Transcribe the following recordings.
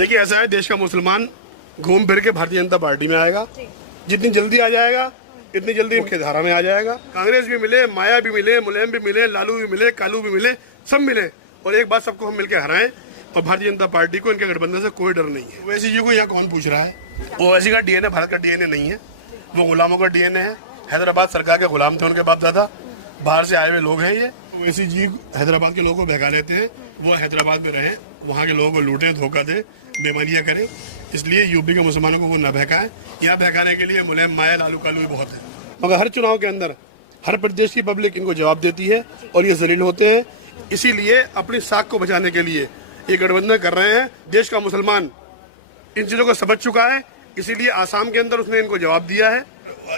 देखिए ऐसा है, देश का मुसलमान घूम फिर के भारतीय जनता पार्टी में आएगा। जितनी जल्दी आ जाएगा इतनी जल्दी मुख्य धारा में आ जाएगा। कांग्रेस भी मिले, माया भी मिले, मुलायम भी मिले, लालू भी मिले, कालू भी मिले, सब मिले और एक बात सबको हम मिलकर हराएं। और भारतीय जनता पार्टी को इनके गठबंधन से कोई डर नहीं है। ओवैसी जी को यहाँ कौन पूछ रहा है? ओवैसी का डीएनए भारत का डीएनए नहीं है, वो गुलामों का डीएनए है। हैदराबाद सरकार के गुलाम थे उनके बाप दादा, बाहर से आए हुए लोग हैं ये। ओवैसी जी हैदराबाद के लोगों को बहका लेते हैं, वो हैदराबाद में रहें, वहाँ के लोगों को लूटें, धोखा दें, बेमारियाँ करें। इसलिए यूपी के मुसलमानों को वो न बहकाएं। यहाँ बहकाने के लिए मुलायम, माया, लालू कालू भी बहुत है। मगर हर चुनाव के अंदर हर प्रदेश की पब्लिक इनको जवाब देती है और ये जलील होते हैं। इसीलिए अपनी साख को बचाने के लिए ये गठबंधन कर रहे हैं। देश का मुसलमान इन चीजों को समझ चुका है, इसीलिए आसाम के अंदर उसने इनको जवाब दिया है।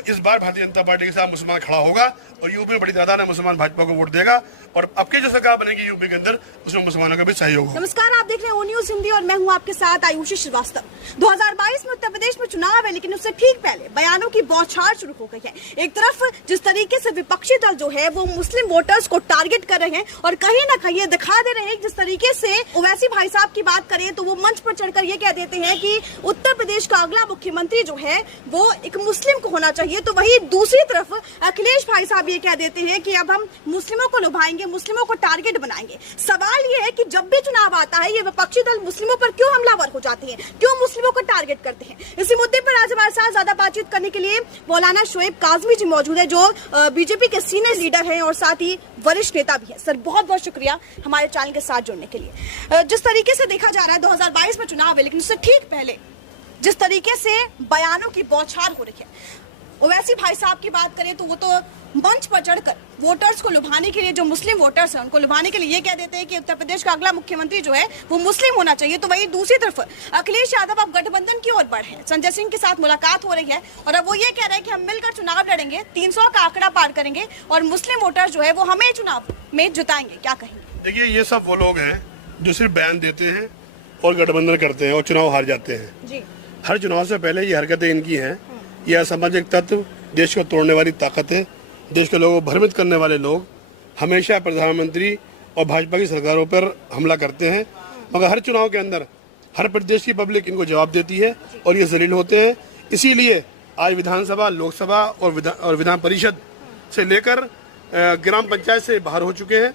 इस बार भारतीय जनता पार्टी के साथ मुसलमान खड़ा होगा और यूपी में बड़ी तादाद में मुसलमान भाजपा को वोट देगा और अब की जो सरकार बनेगी यूपी के अंदर उसमें मुसलमानों का भी सहयोग होगा। नमस्कार, आप देख रहे हैं ओ न्यूज हिंदी और मैं हूं आपके साथ आयुषी श्रीवास्तव। 2022 में उत्तर प्रदेश में चुनाव है, लेकिन उससे ठीक पहले बयानों की बौछार शुरू हो गई है। एक तरफ जिस तरीके से विपक्षी दल जो है वो मुस्लिम वोटर्स को टारगेट कर रहे हैं और कहीं ना कहीं ये दिखा दे रहे हैं, जिस तरीके से ओवैसी भाई साहब की बात करें तो वो मंच पर चढ़कर ये कह देते हैं कि उत्तर प्रदेश का अगला मुख्यमंत्री जो है वो एक मुस्लिम को होना चाहिए। तो वही दूसरी तरफ अखिलेश भाई साहब ये कह देते हैं कि अब हम मुस्लिमों को लुभाएंगे, मुस्लिमों को टारगेट बनाएंगे। सवाल ये है कि जब भी चुनाव आता है ये विपक्षी दल मुस्लिमों पर क्यों हमलावर हो जाते हैं, क्यों मुस्लिमों को टारगेट करते हैं? इसी मुद्दे पर आज हमारे साथ ज्यादा बातचीत करने के लिए मौलाना शोएब काजमी जी मौजूद है, जो बीजेपी के सीनियर लीडर हैं और साथ ही वरिष्ठ नेता भी है। सर, बहुत बहुत शुक्रिया हमारे चैनल के साथ जुड़ने के लिए। जिस तरीके से देखा जा रहा है 2022 में चुनाव है, लेकिन उससे ठीक पहले जिस तरीके से बयानों की बौछार हो रही है, ओवैसी भाई साहब की बात करें तो वो तो मंच पर चढ़कर वोटर्स को लुभाने के लिए, जो मुस्लिम वोटर्स हैं उनको लुभाने के लिए ये कह देते हैं कि उत्तर प्रदेश का अगला मुख्यमंत्री जो है वो मुस्लिम होना चाहिए। तो वही दूसरी तरफ अखिलेश यादव अब गठबंधन की ओर बढ़े हैं। संजय सिंह के साथ मुलाकात हो रही है और अब वो ये कह रहे हैं कि हम मिलकर चुनाव लड़ेंगे, 300 का आंकड़ा पार करेंगे और मुस्लिम वोटर्स जो है वो हमें चुनाव में जुटाएंगे। क्या कहेंगे? देखिए, ये सब वो लोग हैं जो सिर्फ बयान देते हैं और गठबंधन करते हैं और चुनाव हार जाते हैं जी। हर चुनाव से पहले ये हरकतें इनकी हैं। ये असामाजिक तत्व, देश को तोड़ने वाली ताकत है, देश के लोगों को भ्रमित करने वाले लोग हमेशा प्रधानमंत्री और भाजपा की सरकारों पर हमला करते हैं। मगर हर चुनाव के अंदर हर प्रदेश की पब्लिक इनको जवाब देती है और ये जलील होते हैं। इसीलिए आज विधानसभा, लोकसभा और विधान परिषद से लेकर ग्राम पंचायत से बाहर हो चुके हैं।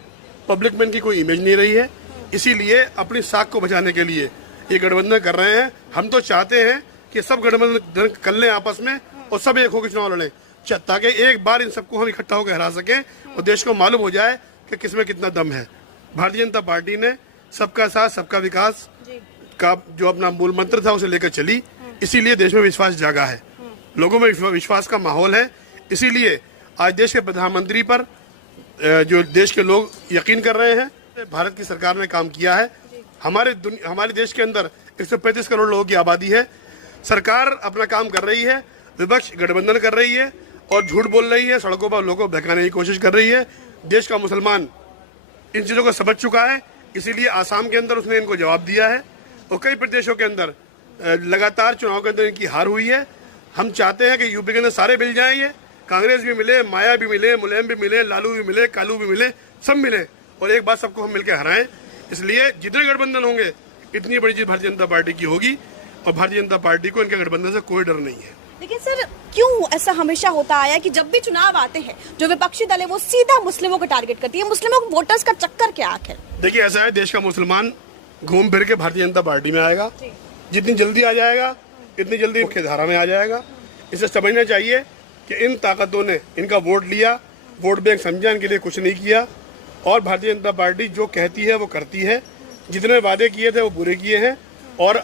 पब्लिक में इनकी कोई इमेज नहीं रही है। इसीलिए अपनी साख को बचाने के लिए ये गठबंधन कर रहे हैं। हम तो चाहते हैं कि सब गठबंधन कर लें आपस में और सब एक होकर चुनाव लड़ें, ताकि एक बार इन सबको हम इकट्ठा होकर हरा सकें और देश को मालूम हो जाए कि किसमें कितना दम है। भारतीय जनता पार्टी ने सबका साथ सबका विकास का जो अपना मूल मंत्र था उसे लेकर चली। इसीलिए देश में विश्वास जागा है, लोगों में विश्वास का माहौल है। इसीलिए आज देश के प्रधानमंत्री पर जो देश के लोग यकीन कर रहे हैं, भारत की सरकार ने काम किया है। हमारे देश के अंदर 135 करोड़ लोगों की आबादी है। सरकार अपना काम कर रही है, विपक्ष गठबंधन कर रही है और झूठ बोल रही है, सड़कों पर लोगों को बहकाने की कोशिश कर रही है। देश का मुसलमान इन चीज़ों को समझ चुका है, इसीलिए आसाम के अंदर उसने इनको जवाब दिया है और कई प्रदेशों के अंदर लगातार चुनाव के अंदर इनकी हार हुई है। हम चाहते हैं कि यूपी के अंदर सारे मिल जाएं, ये कांग्रेस भी मिले, माया भी मिले, मुलायम भी मिले, लालू भी मिले, कालू भी मिले, सब मिले और एक बात सबको हम मिलकर हराएं। इसलिए जितने गठबंधन होंगे इतनी बड़ी चीज भारतीय जनता पार्टी की होगी और भारतीय जनता पार्टी को इनके गठबंधन से कोई डर नहीं है। लेकिन सर, क्यों ऐसा हमेशा होता आया कि जब भी चुनाव आते हैं जो विपक्षी दल है वो सीधा मुस्लिमों को टारगेट करती है? मुस्लिमों को वोटर्स का चक्कर क्या आखिर? देखिए ऐसा है, देश का मुसलमान घूम फिर के भारतीय जनता पार्टी में आएगा। जितनी जल्दी आ जाएगा इतनी जल्दी मुख्य धारा में आ जाएगा। इसे समझना चाहिए कि इन ताकतों ने इनका वोट लिया, वोट बैंक समझा, इनके लिए कुछ नहीं किया और भारतीय जनता पार्टी जो कहती है वो करती है। जितने वादे किए थे वो पूरे किए हैं और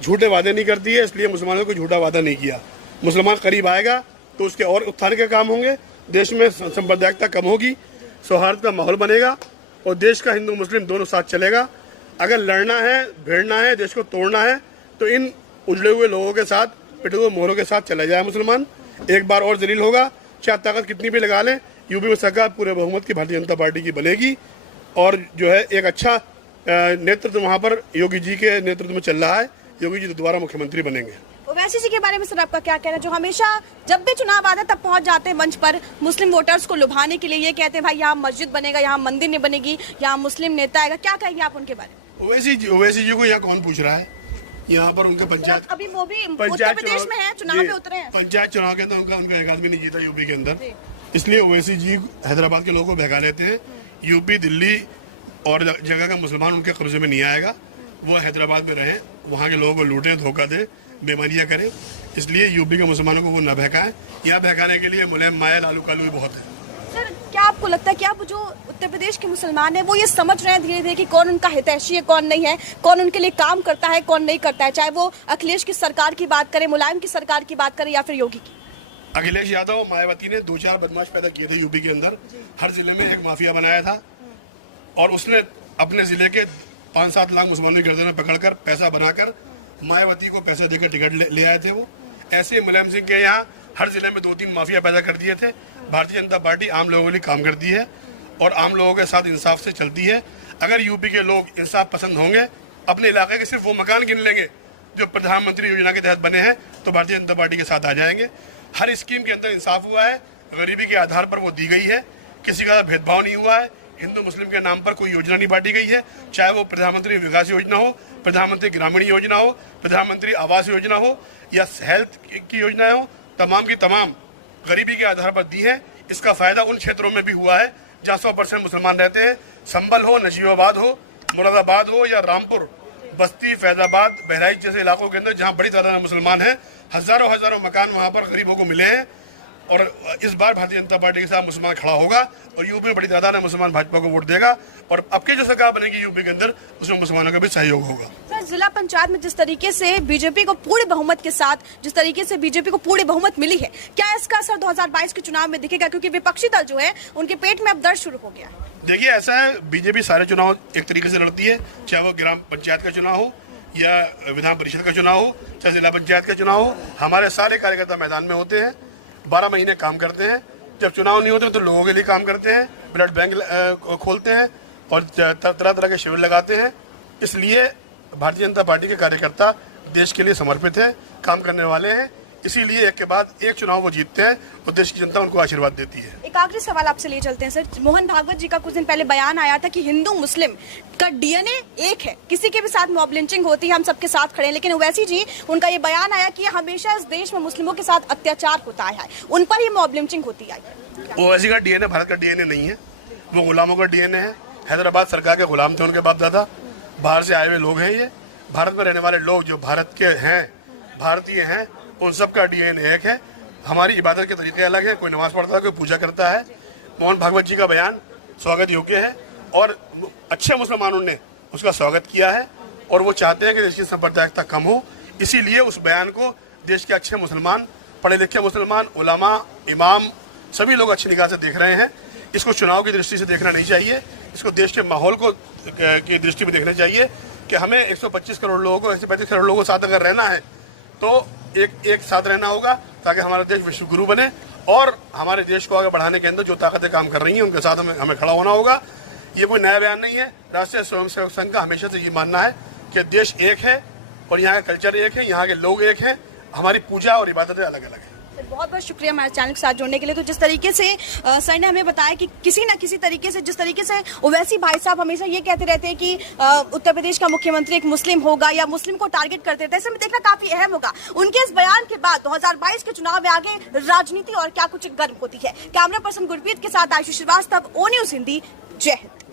झूठे वादे नहीं करती है। इसलिए मुसलमानों को झूठा वादा नहीं किया। मुसलमान करीब आएगा तो उसके और उत्थान के काम होंगे, देश में सांप्रदायिकता कम होगी, सौहार्द का माहौल बनेगा और देश का हिंदू मुस्लिम दोनों साथ चलेगा। अगर लड़ना है, भिड़ना है, देश को तोड़ना है तो इन उजड़े हुए लोगों के साथ, पिटे हुए मोहरों के साथ चला जाए मुसलमान। एक बार और जलील होगा, चाहे ताकत कितनी भी लगा लें, यूपी में सरकार पूरे बहुमत की भारतीय जनता पार्टी की बनेगी और जो है एक अच्छा नेतृत्व वहाँ पर योगी जी के नेतृत्व में चल रहा है। योगी जी दोबारा मुख्यमंत्री बनेंगे। ओवैसी जी के बारे में सर आपका क्या कहना है, जो हमेशा जब भी चुनाव आता है तब पहुंच जाते हैं मंच पर मुस्लिम वोटर्स को लुभाने के लिए, ये कहते हैं भाई यहाँ मस्जिद बनेगा, यहाँ मंदिर नहीं बनेगी, यहाँ मुस्लिम नेता आएगा? क्या कहेंगे आप उनके बारे में? ओवैसी जी को यहाँ कौन पूछ रहा है? यहाँ पर उनके पंचायत अभी वो भी उत्तर प्रदेश में है, चुनाव में उतरे हैं। पंचायत चुनाव के अंदर उनका एक आदमी नहीं जीता यूपी के अंदर, इसलिए ओवैसी जी हैदराबाद के लोगों को भगा लेते हैं। यूपी, दिल्ली और जगह का मुसलमान उनके कब्जे में नहीं आएगा। वो हैदराबाद में रहें, वहाँ के लोगों को लूटें, धोखा दें, बेमानियाँ करें। इसलिए यूपी के मुसलमानों को वो न बहकाएं। यहाँ बहकाने के लिए मुलायम माया, लालू कालू भी बहुत है। सर, क्या आपको लगता है कि अब जो उत्तर प्रदेश के मुसलमान हैं वो ये समझ रहे हैं धीरे धीरे कि कौन उनका हितैषी है, कौन नहीं है, कौन उनके लिए काम करता है, कौन नहीं करता है, चाहे वो अखिलेश की सरकार की बात करें, मुलायम की सरकार की बात करें या फिर योगी की? अखिलेश यादव, मायावती ने 2-4 बदमाश पैदा किए थे यूपी के अंदर। हर जिले में एक माफिया बनाया था और उसने अपने जिले के 5-7 लाख मुसलमानों की गर्दनें पकड़कर पैसा बनाकर मायावती को पैसे देकर टिकट ले आए थे। वो ऐसे मुलायम सिंह के यहाँ हर जिले में 2-3 माफिया पैदा कर दिए थे। भारतीय जनता पार्टी आम लोगों के लिए काम करती है और आम लोगों के साथ इंसाफ से चलती है। अगर यूपी के लोग इंसाफ पसंद होंगे, अपने इलाके के सिर्फ वो मकान गिन लेंगे जो प्रधानमंत्री योजना के तहत बने हैं, तो भारतीय जनता पार्टी के साथ आ जाएंगे। हर स्कीम के अंदर इंसाफ हुआ है, गरीबी के आधार पर वो दी गई है, किसी का भेदभाव नहीं हुआ है। हिंदू मुस्लिम के नाम पर कोई योजना नहीं बांटी गई है, चाहे वो प्रधानमंत्री विकास योजना हो, प्रधानमंत्री ग्रामीण योजना हो, प्रधानमंत्री आवास योजना हो या हेल्थ की योजना हो, तमाम की तमाम गरीबी के आधार पर दी है। इसका फायदा उन क्षेत्रों में भी हुआ है जहाँ 100% मुसलमान रहते हैं। संभल हो, नजीबाबाद हो, मुरादाबाद हो या रामपुर, बस्ती, फैजाबाद, बहराइच जैसे इलाकों के अंदर जहाँ बड़ी तादाद में मुसलमान हैं, हजारों मकान वहाँ पर गरीबों को मिले हैं। और इस बार भारतीय जनता पार्टी के साथ मुसलमान खड़ा होगा और यूपी में बड़ी तादाद में मुसलमान भाजपा को वोट देगा और अब के जो सरकार बनेगी यूपी के अंदर, उसमें मुसलमानों का भी सहयोग होगा। सर, जिला पंचायत में जिस तरीके से बीजेपी को पूरे बहुमत के साथ, जिस तरीके से बीजेपी को पूरी बहुमत मिली है, क्या इसका असर 2022 के चुनाव में दिखेगा? क्योंकि विपक्षी दल जो है उनके पेट में अब दर्द शुरू हो गया है। देखिए, ऐसा है, बीजेपी सारे चुनाव एक तरीके से लड़ती है, चाहे वो ग्राम पंचायत का चुनाव हो या विधान परिषद का चुनाव हो, चाहे जिला पंचायत का चुनाव हो। हमारे सारे कार्यकर्ता मैदान में होते हैं, 12 महीने काम करते हैं। जब चुनाव नहीं होते तो लोगों के लिए काम करते हैं, ब्लड बैंक खोलते हैं और तरह तरह के शिविर लगाते हैं। इसलिए भारतीय जनता पार्टी के कार्यकर्ता देश के लिए समर्पित है, काम करने वाले हैं। इसीलिए एक के बाद एक चुनाव वो जीतते हैं और देश की जनता उनको आशीर्वाद देती है। एक आखिरी सवाल आपसे ले चलते हैं सर। मोहन भागवत जी का कुछ दिन पहले बयान आया था कि हिंदू मुस्लिम का डीएनए एक है, किसी के भी साथ मॉब लिंचिंग होती है, हम सबके साथ खड़े हैं। लेकिन ओवैसी जी, उनका ये बयान आया कि हमेशा इस देश में मुस्लिमों के साथ अत्याचार होता है, उन पर ही मॉब लिंचिंग होती है। ओवैसी का डीएनए भारत का डीएनए नहीं है, वो गुलामों का डीएनए है। हैदराबाद सरकार के गुलाम थे उनके बाप दादा, बाहर से आए हुए लोग हैं। ये भारत में रहने वाले लोग जो भारत के हैं, भारतीय हैं, उन सब का डीएनए एक है। हमारी इबादत के तरीके अलग है, कोई नमाज पढ़ता है, कोई पूजा करता है। मोहन भागवत जी का बयान स्वागत योग्य है और अच्छे मुसलमानों ने उसका स्वागत किया है और वो चाहते हैं कि देश की सांप्रदायिकता कम हो। इसीलिए उस बयान को देश के अच्छे मुसलमान, पढ़े लिखे मुसलमान, उलमा, इमाम, सभी लोग अच्छी निगाह से देख रहे हैं। इसको चुनाव की दृष्टि से देखना नहीं चाहिए, इसको देश के माहौल को की दृष्टि में देखना चाहिए कि हमें 125 करोड़ लोगों को, 135 करोड़ लोगों के साथ अगर रहना है तो एक साथ रहना होगा ताकि हमारा देश विश्व गुरु बने और हमारे देश को आगे बढ़ाने के अंदर जो ताकतें काम कर रही हैं उनके साथ हमें खड़ा होना होगा। ये कोई नया बयान नहीं है। राष्ट्रीय स्वयंसेवक संघ का हमेशा से ये मानना है कि देश एक है और यहाँ का कल्चर एक है, यहाँ के लोग एक हैं, हमारी पूजा और इबादतें अलग अलग हैं। बहुत बहुत शुक्रिया हमारे चैनल के साथ जुड़ने के लिए। तो जिस तरीके से सर ने हमें बताया कि किसी न किसी तरीके से, जिस तरीके से ओवैसी भाई साहब हमेशा ये कहते रहते हैं कि उत्तर प्रदेश का मुख्यमंत्री एक मुस्लिम होगा या मुस्लिम को टारगेट करते रहते हैं, ऐसे में देखना काफी अहम होगा उनके इस बयान के बाद 2022 के चुनाव में आगे राजनीति और क्या कुछ गर्म होती है। कैमरा पर्सन गुरप्रीत के साथ आयुषी श्रीवास्तव, ओ न्यूज़ हिंदी। जय हिंद।